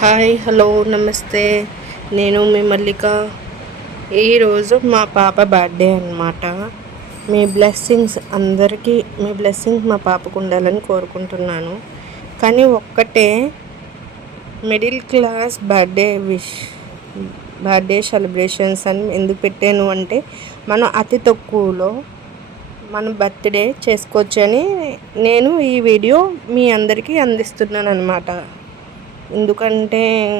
Hi hello నమస్తే. నేను మీ మల్లిక. ఈరోజు మా పాప బర్త్డే అన్నమాట. మీ బ్లెస్సింగ్స్ అందరికీ మీ బ్లెస్సింగ్స్ మా పాపకు ఉండాలని కోరుకుంటున్నాను. కానీ ఒక్కటే middle class birthday wish birthday celebrations అని ఎందుకు పెట్టాను అంటే మనం అతి తక్కువలో మన బర్త్డే చేసుకోవచ్చని నేను ఈ వీడియో మీ అందరికీ అందిస్తున్నాను అనమాట ఎందుకంటే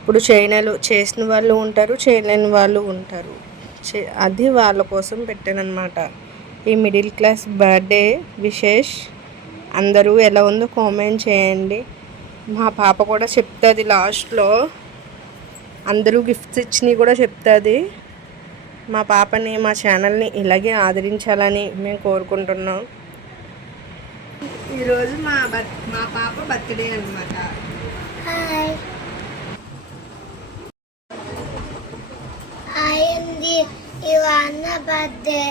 ఇప్పుడు చైనాలో చేసిన వాళ్ళు ఉంటారు చేయలేని వాళ్ళు ఉంటారు. చే- అది వాళ్ళ కోసం పెట్టానమాట ఈ మిడిల్ క్లాస్ బర్త్డే విశేష్ అందరూ ఎలా ఉందో కామెంట్ చేయండి. మా పాప కూడా చెప్తుంది లాస్ట్లో. అందరూ గిఫ్ట్స్ ఇచ్చినవి కూడా చెప్తుంది. మా పాపని మా ఛానల్ని ఇలాగే ఆదరించాలని మేము కోరుకుంటున్నాం. ఈరోజు మా బర్త్ మా పాప బర్త్డే అనమాట ఇవన్నీ బర్త్డే.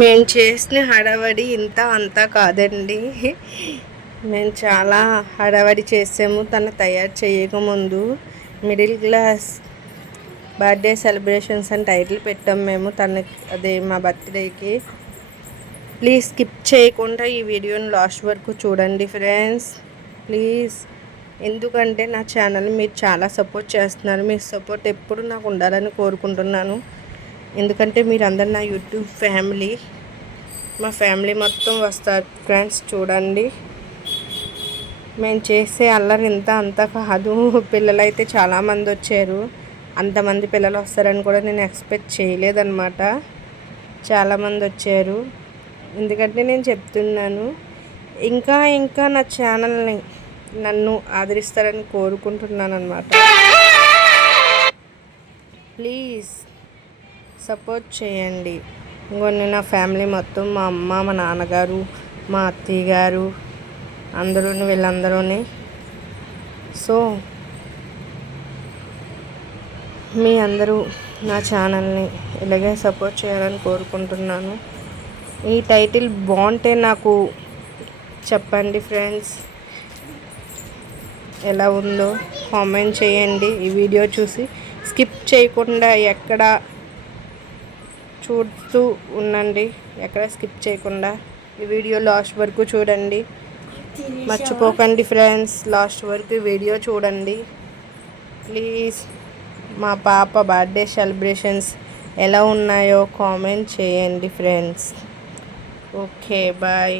మేము చేసిన హడావడి ఇంత అంతా కాదండి. మేము చాలా హడావడి చేసాము. తను తయారు చేయకముందు మిడిల్ క్లాస్ బర్త్డే సెలబ్రేషన్స్ అని టైటిల్ పెట్టాం మేము. తనకి అదే మా బర్త్డేకి. ప్లీజ్ స్కిప్ చేయకుండా ఈ వీడియోని లాస్ట్ వరకు చూడండి ఫ్రెండ్స్. ప్లీజ్. ఎందుకంటే నా ఛానల్ మీరు చాలా సపోర్ట్ చేస్తున్నారు. మీ సపోర్ట్ ఎప్పుడు నాకు ఉండాలని కోరుకుంటున్నాను. ఎందుకంటే మీరందరు నా యూట్యూబ్ ఫ్యామిలీ. మా ఫ్యామిలీ మొత్తం వస్తారు ఫ్రెండ్స్ చూడండి. మేము చేసే అల్లరి ఇంత అంత కాదు. పిల్లలు అయితే చాలామంది వచ్చారు. అంతమంది పిల్లలు వస్తారని కూడా నేను ఎక్స్పెక్ట్ చేయలేదన్నమాట. చాలామంది వచ్చారు. ఎందుకంటే నేను చెప్తున్నాను ఇంకా ఇంకా నా ఛానల్ని నన్ను ఆదరిస్తారని కోరుకుంటున్నాను అనమాట ప్లీజ్. సపోర్ట్ చేయండి. ఇంకొన్ని నా ఫ్యామిలీ మొత్తం మా అమ్మ మా నాన్నగారు మా అత్తయ్య గారు అందరూ వీళ్ళందరూని. సో మీ అందరూ నా ఛానల్ని ఇలాగే సపోర్ట్ చేయాలని కోరుకుంటున్నాను. ఈ టైటిల్ బాగుంటే నాకు చెప్పండి ఫ్రెండ్స్. ఎలా ఉందో కామెంట్ చేయండి. ఈ వీడియో చూసి స్కిప్ చేయకుండా ఎక్కడ చూస్తూ ఉండండి. ఎక్కడ స్కిప్ చేయకుండా ఈ వీడియో లాస్ట్ వరకు చూడండి. మర్చిపోకండి ఫ్రెండ్స్ లాస్ట్ వరకు ఈ వీడియో చూడండి. ప్లీజ్ మా పాప బర్త్డే సెలబ్రేషన్స్ ఎలా ఉన్నాయో కామెంట్ చేయండి ఫ్రెండ్స్. Okay bye.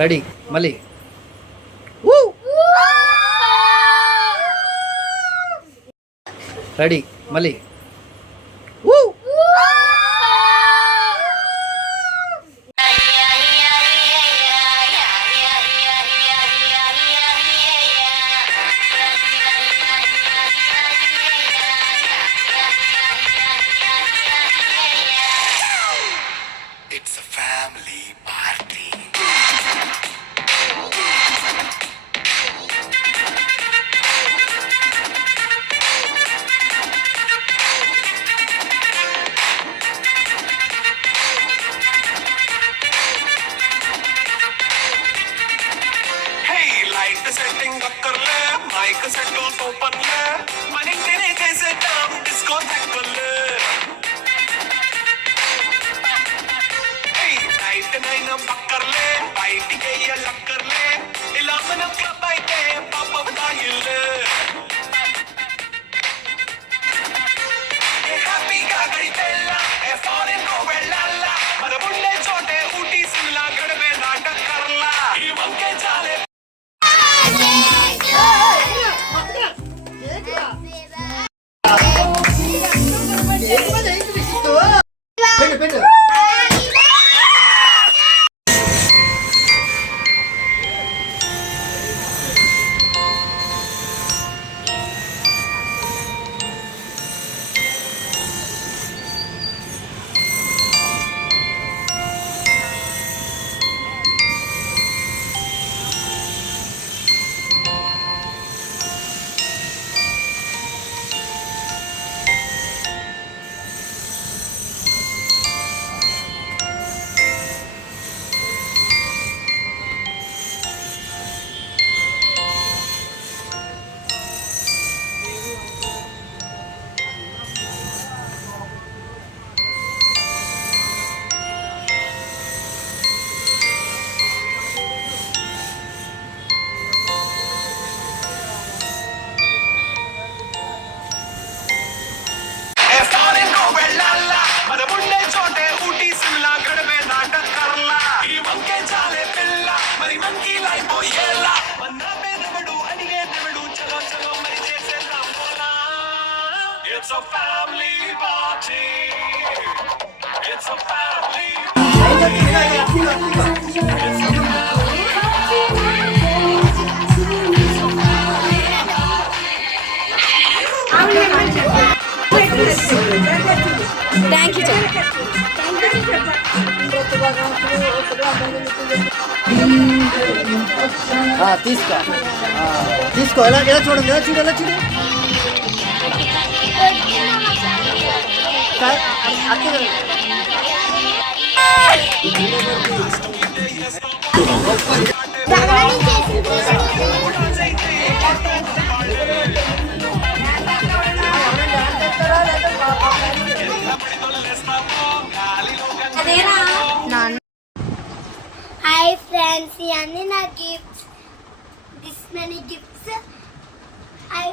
రెడీ మళ్ళీ. రెడీ మళ్ళీ. like a second open, yeah. a family party. It's a family thank you ఆ, తీసుకో ఆ, తీసుకో ఎలా ఎలా చూడండి ఎలా చూడు ఎలా చూడు హాయ్ ఫ్రెండ్స్ ఇవన్నీ నా gifts this many gifts hi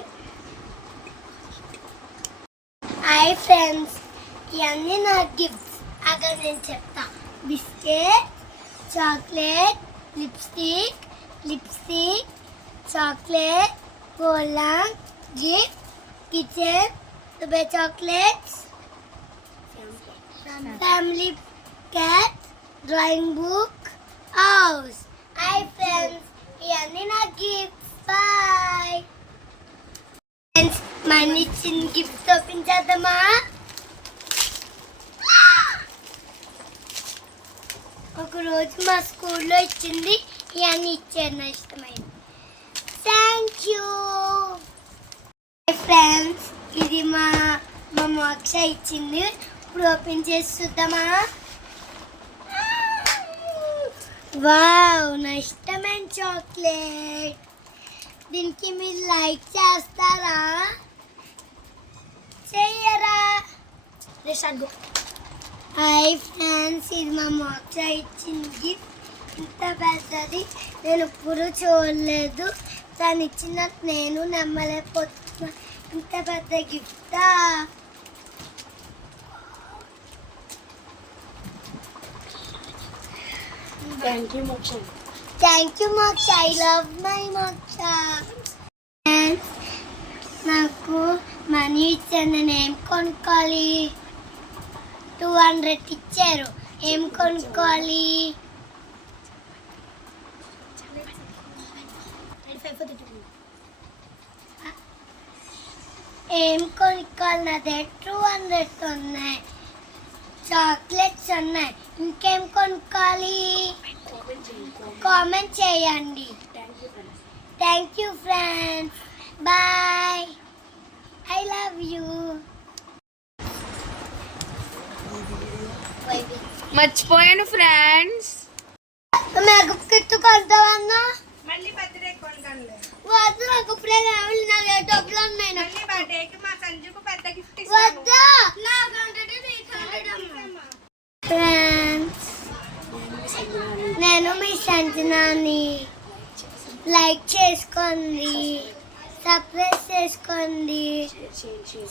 hi friends ఇవన్నీ నా గిఫ్ట్స్ అక్కడ నేను చెప్తా. Biscuit chocolate lipstick lipstick chocolate కోలాంగ్ gift kitchen Dubai chocolates family cat. drawing book house. Hi friends. ఇవన్నీ నా గిఫ్ట్స్ బాయ్ ఫ్రెండ్స్ మన ఇచ్చిన గిఫ్ట్ ఓపెన్ చేద్దామా ఒక రోజు మా స్కూల్లో ఇచ్చింది ఇవన్నీ ఇచ్చారు నా ఇష్టమైంది థ్యాంక్ యూ ఫ్రెండ్స్ ఇది మా మా మోక్ష ఇచ్చింది. ఇప్పుడు ఓపెన్ చేసి చూద్దామా? వావ్ నా ఇష్టమైన చాక్లెట్. దీనికి మీరు లైక్ చేస్తారా? చెయ్యరా? హాయ్ ఫ్రెండ్స్ ఇది మా మోక్ష ఇచ్చింది గిఫ్ట్ ఇంత పెద్దది నేను ఎప్పుడు చూడలేదు. తను ఇచ్చినట్టు నేను నమ్మలేకపోతున్నా. ఇంత పెద్ద గిఫ్టా thank you Moksha thank you Moksha I love my Moksha నాకు మనీ ఇచ్చాను నేను ఏం కొనుక్కోవాలి? టూ హండ్రెడ్ ఇచ్చారు. ఏం కొనుక్కోవాలి? ఏం కొనుక్కోవాలి? నా దగ్గర టూ హండ్రెడ్ ఉన్నాయి. చాక్లెట్స్ ఉన్నాయి. ఇంకేం కొనుక్కోవాలి? కామెంట్ చేయండి. Thank you friends. Bye. I love you. మర్చిపోయాను ఫ్రెండ్స్ నాకు కిట్టు కొంటావన్నా? మళ్ళీ బర్త్డే కొంటాను వద్దు నాకు ఇప్పుడే కావాలి నా డబ్బులు ఉన్నాయి? మళ్ళీ బర్త్డేకి మా సంజుకు పెద్ద గిఫ్ట్ వద్దా? ఫ్రెండ్స్ నేను మీ సంజనాని లైక్ చేసుకోండి. సబ్స్క్రైబ్ చేసుకోండి.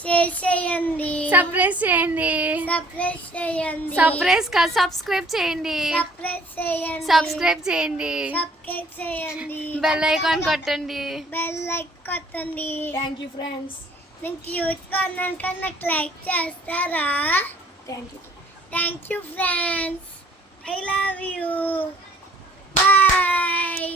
షేర్ చేయండి సర్ప్రైజ్ చేయండి. సబ్స్క్రైబ్ చేయండి. సర్ప్రైజ్ కాదు సబ్స్క్రైబ్ చేయండి. సబ్స్క్రైబ్ చేయండి. సబ్స్క్రైబ్ చేయండి. సబ్స్క్రైబ్ చేయండి. బెల్ ఐకాన్ కొట్టండి. బెల్ లైక్ కొట్టండి. థ్యాంక్ యూ ఫ్రెండ్స్ నేను క్యూట్గా ఉన్నాను కానీ నాకు లైక్ చేస్తారా? Thank you thank you friends I love you bye